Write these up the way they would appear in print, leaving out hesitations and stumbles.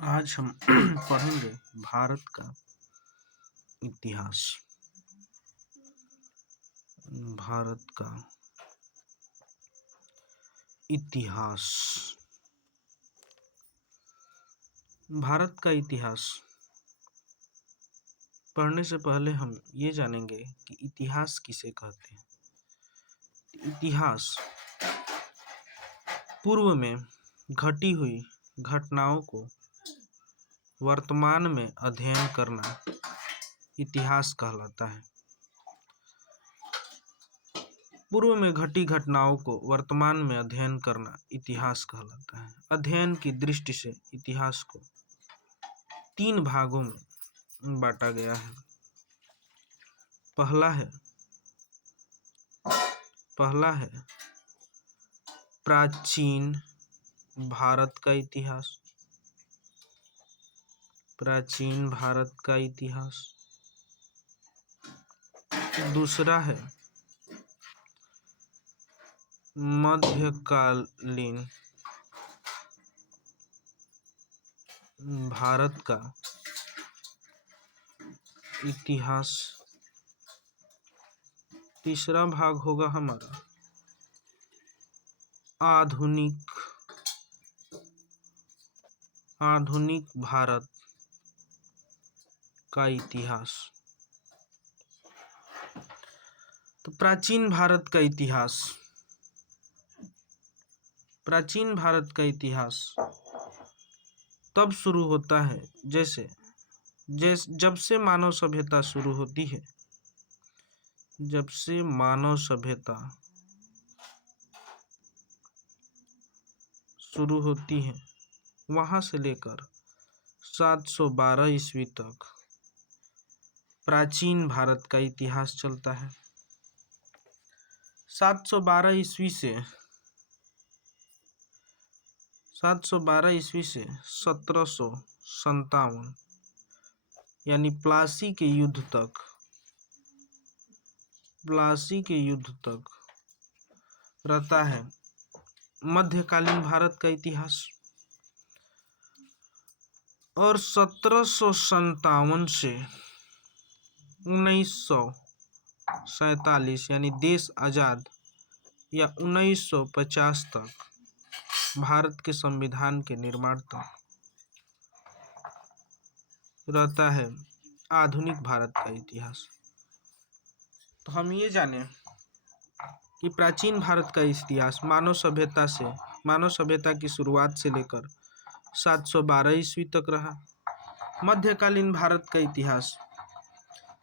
आज हम पढ़ेंगे भारत का इतिहास। भारत का इतिहास। भारत का इतिहास पढ़ने से पहले हम ये जानेंगे कि इतिहास किसे कहते हैं। इतिहास पूर्व में घटी हुई घटनाओं को वर्तमान में अध्ययन करना इतिहास कहलाता है। पूर्व में घटी घटनाओं को वर्तमान में अध्ययन करना इतिहास कहलाता है। अध्ययन की दृष्टि से इतिहास को 3 भागों में बांटा गया है। पहला है प्राचीन भारत का इतिहास। प्राचीन भारत का इतिहास। दूसरा है मध्यकालीन भारत का इतिहास। तीसरा भाग होगा हमारा आधुनिक भारत का इतिहास। तो प्राचीन भारत का इतिहास। प्राचीन भारत का इतिहास तब शुरू होता है जब से मानव सभ्यता शुरू होती है। जब से मानव सभ्यता शुरू होती है वहां से लेकर 712 ईस्वी तक प्राचीन भारत का इतिहास चलता है। 712 ईस्वी से 1757 यानी प्लासी के युद्ध तक रहता है मध्यकालीन भारत का इतिहास। और 1757 से 1947 यानी देश आजाद या 1950 तक भारत के संविधान के निर्माण तक रहता है आधुनिक भारत का इतिहास। तो हम ये जाने कि प्राचीन भारत का इतिहास मानव सभ्यता की शुरुआत से लेकर 712 ईस्वी तक रहा। मध्यकालीन भारत का इतिहास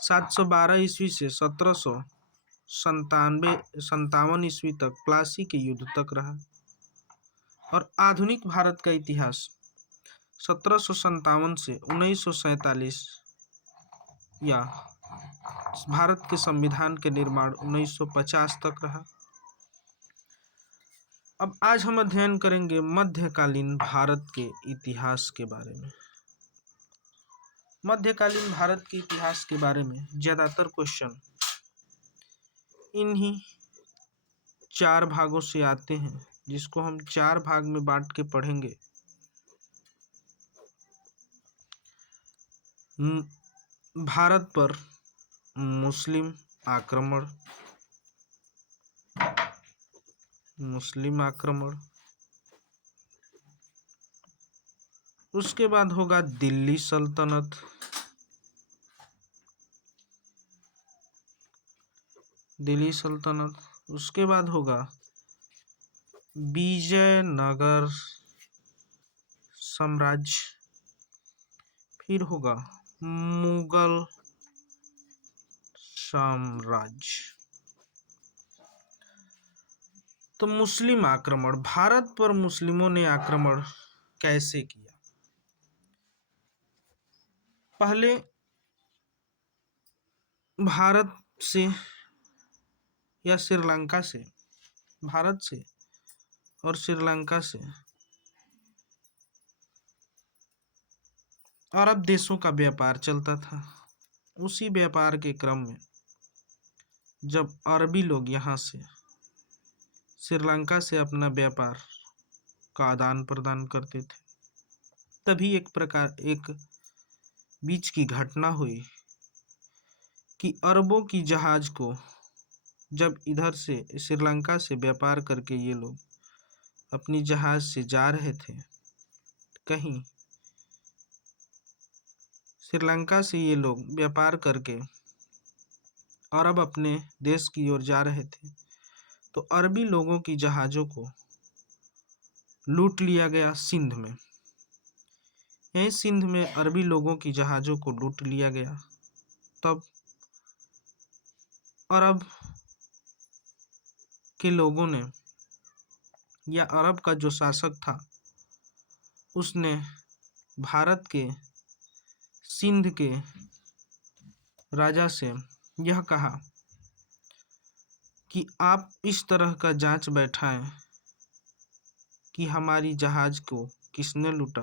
712 ईस्वी से 1757 ईस्वी तक प्लासी के युद्ध तक रहा। और आधुनिक भारत का इतिहास 1757 से 1947 या भारत के संविधान के निर्माण 1950 तक रहा। अब आज हम अध्ययन करेंगे मध्यकालीन भारत के इतिहास के बारे में। मध्यकालीन भारत के इतिहास के बारे में ज्यादातर क्वेश्चन इन्हीं 4 भागों से आते हैं, जिसको हम 4 भाग में बांट के पढ़ेंगे। भारत पर मुस्लिम आक्रमण, उसके बाद होगा दिल्ली सल्तनत, उसके बाद होगा विजयनगर साम्राज्य, फिर होगा मुगल साम्राज्य। तो मुस्लिम आक्रमण, भारत पर मुस्लिमों ने आक्रमण कैसे किया? पहले भारत से या श्रीलंका से, भारत से और श्रीलंका से अरब देशों का व्यापार चलता था। उसी व्यापार के क्रम में जब अरबी लोग यहाँ से श्रीलंका से अपना व्यापार का आदान प्रदान करते थे, तभी एक बीच की घटना हुई कि अरबों की जहाज को जब इधर से श्रीलंका से व्यापार करके ये लोग अपनी जहाज से जा रहे थे, कहीं श्रीलंका से ये लोग व्यापार करके अरब अपने देश की ओर जा रहे थे, तो अरबी लोगों की जहाज़ों को लूट लिया गया सिंध में। यहीं सिंध में अरबी लोगों की जहाज़ों को लूट लिया गया। तब अरब के लोगों ने या अरब का जो शासक था उसने भारत के सिंध के राजा से यह कहा कि आप इस तरह का जांच बैठाएं कि हमारी जहाज को किसने लूटा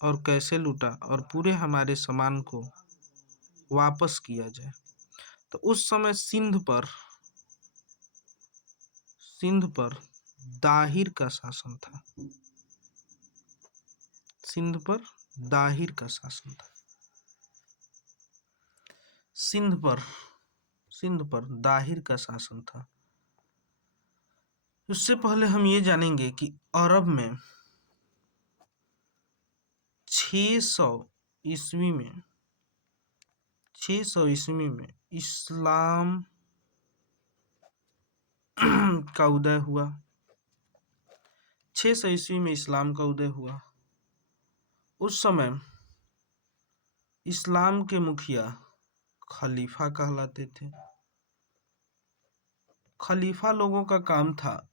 और कैसे लूटा और पूरे हमारे सामान को वापस किया जाए। तो उस समय सिंध पर दाहिर का शासन था। सिंध पर दाहिर का शासन था। सिंध पर दाहिर का शासन था। उससे पहले हम ये जानेंगे कि अरब में 600 ईस्वी में इस्लाम का उदय हुआ। 600 ईस्वी में इस्लाम का उदय हुआ। उस समय इस्लाम के मुखिया खलीफा कहलाते थे। खलीफा लोगों का काम था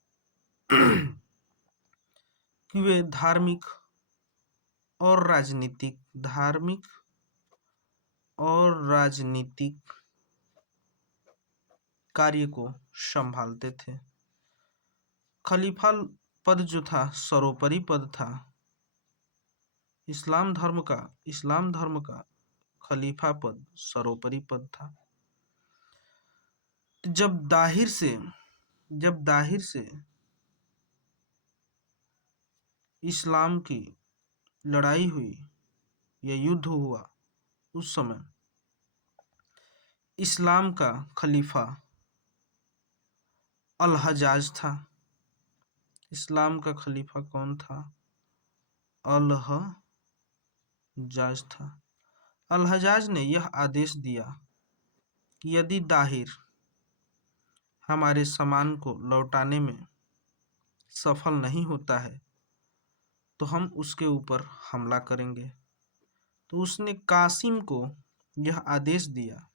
कि वे धार्मिक और राजनीतिक कार्य को संभालते थे। खलीफा पद जो था सर्वोपरि पद था। इस्लाम धर्म का खलीफा पद सर्वोपरि पद था। जब दाहिर से इस्लाम की लड़ाई हुई या युद्ध हुआ, उस समय इस्लाम का खलीफा अल हजाज था। इस्लाम का खलीफा कौन था? अल हजाज था। अल हजाज ने यह आदेश दिया कि यदि दाहिर हमारे सामान को लौटाने में सफल नहीं होता है तो हम उसके ऊपर हमला करेंगे। तो उसने कासिम को यह आदेश दिया।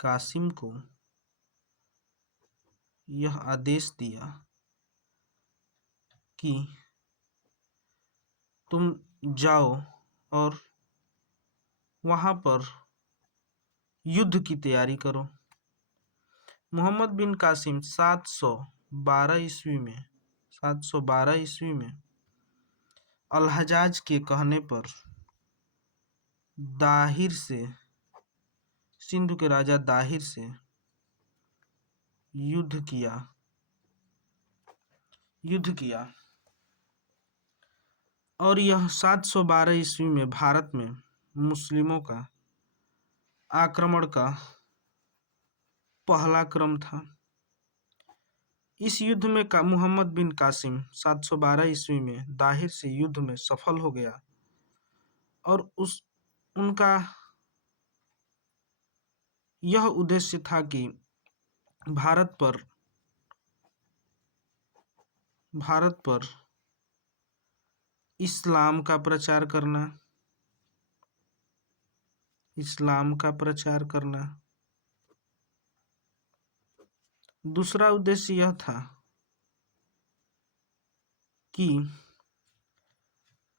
कासिम को यह आदेश दिया कि तुम जाओ और वहां पर युद्ध की तैयारी करो। मोहम्मद बिन कासिम 712 ईस्वी में अल हजाज के कहने पर सिंधु के राजा दाहिर से युद्ध किया और यह 712 ईस्वी में भारत में मुस्लिमों का आक्रमण का पहला क्रम था। इस युद्ध में मोहम्मद बिन कासिम 712 ईस्वी में दाहिर से युद्ध में सफल हो गया और उनका यह उद्देश्य था कि भारत पर इस्लाम का प्रचार करना। दूसरा उद्देश्य यह था कि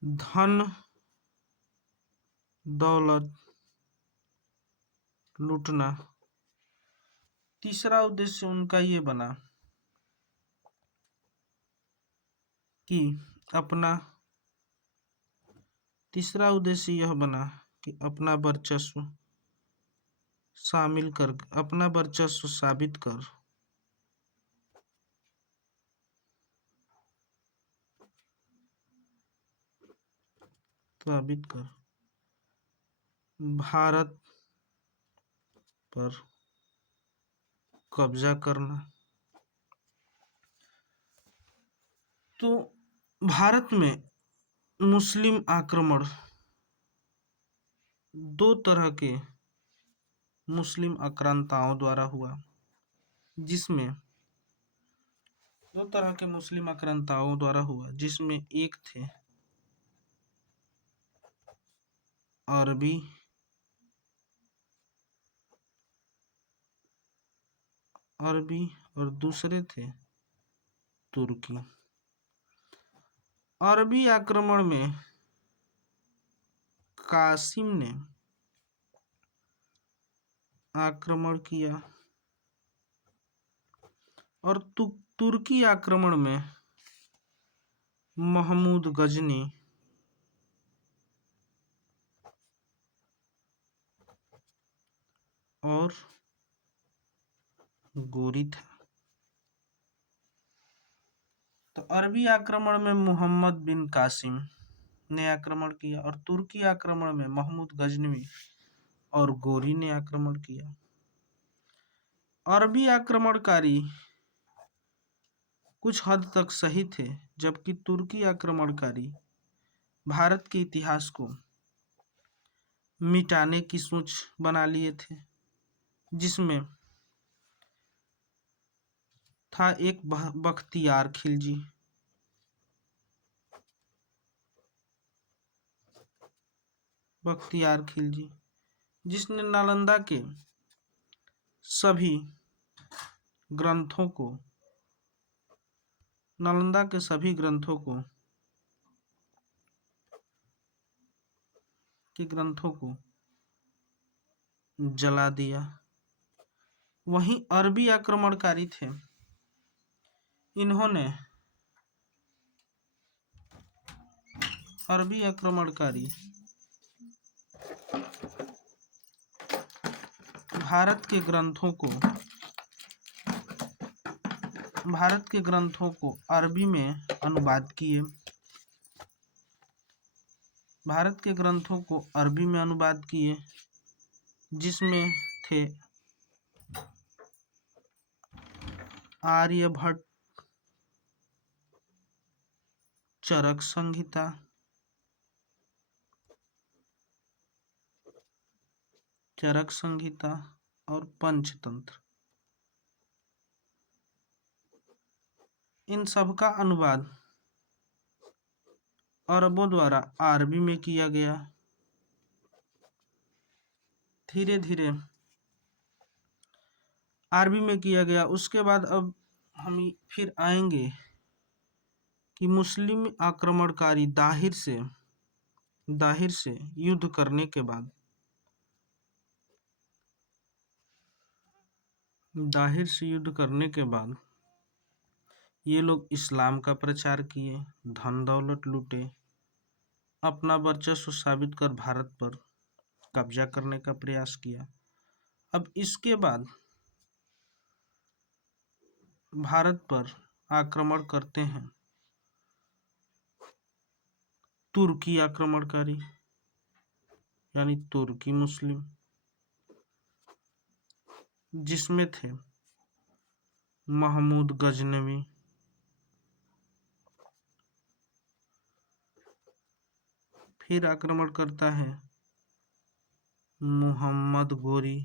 धन दौलत लूटना। तीसरा उद्देश्य उनका ये बना कि अपना वर्चस्व साबित कर साबित कर भारत पर कब्जा करना। तो भारत में मुस्लिम आक्रमण दो तरह के मुस्लिम आक्रांताओं द्वारा हुआ, जिसमें एक थे अरबी और दूसरे थे तुर्की। अरबी आक्रमण में कासिम ने आक्रमण किया और तुर्की आक्रमण में महमूद गजनी और गोरी था। तो अरबी आक्रमण में मोहम्मद बिन कासिम ने आक्रमण किया और तुर्की आक्रमण में महमूद गजनवी और गोरी ने आक्रमण किया। अरबी आक्रमणकारी कुछ हद तक सही थे, जबकि तुर्की आक्रमणकारी भारत के इतिहास को मिटाने की सोच बना लिए थे, जिसमें था एक बख्तियार खिलजी, जिसने नालंदा के सभी ग्रंथों को जला दिया। वहीं अरबी आक्रमणकारी थे, इन्होंने भारत के ग्रंथों को अरबी में अनुवाद किए, जिसमें थे आर्यभट्ट, चरक संहिता और पंचतंत्र। इन सब का अनुवाद अरबों द्वारा अरबी में किया गया। धीरे धीरे अरबी में किया गया। उसके बाद अब हम फिर आएंगे कि मुस्लिम आक्रमणकारी दाहिर से युद्ध करने के बाद ये लोग इस्लाम का प्रचार किए, धन दौलत लूटे, अपना वर्चस्व साबित कर भारत पर कब्जा करने का प्रयास किया। अब इसके बाद भारत पर आक्रमण करते हैं तुर्की आक्रमणकारी, यानी तुर्की मुस्लिम, जिसमें थे महमूद गजनवी, फिर आक्रमण करता है मोहम्मद गोरी।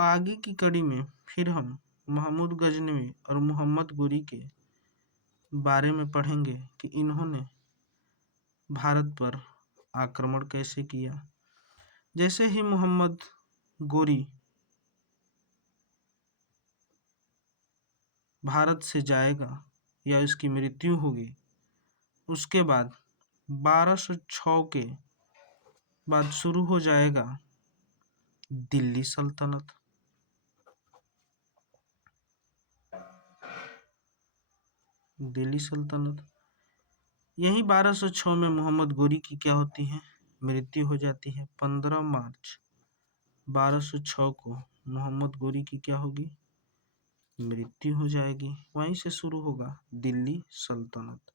आगे की कड़ी में फिर हम महमूद गजनवी और मोहम्मद गोरी के बारे में पढ़ेंगे कि इन्होंने भारत पर आक्रमण कैसे किया। जैसे ही मोहम्मद गोरी भारत से जाएगा या उसकी मृत्यु होगी, उसके बाद 1206 के बाद शुरू हो जाएगा दिल्ली सल्तनत। यही 1206 में मोहम्मद गोरी की क्या होती है, मृत्यु हो जाती है। 15 मार्च 1206 को मोहम्मद गोरी की क्या होगी, मृत्यु हो जाएगी। वहीं से शुरू होगा दिल्ली सल्तनत।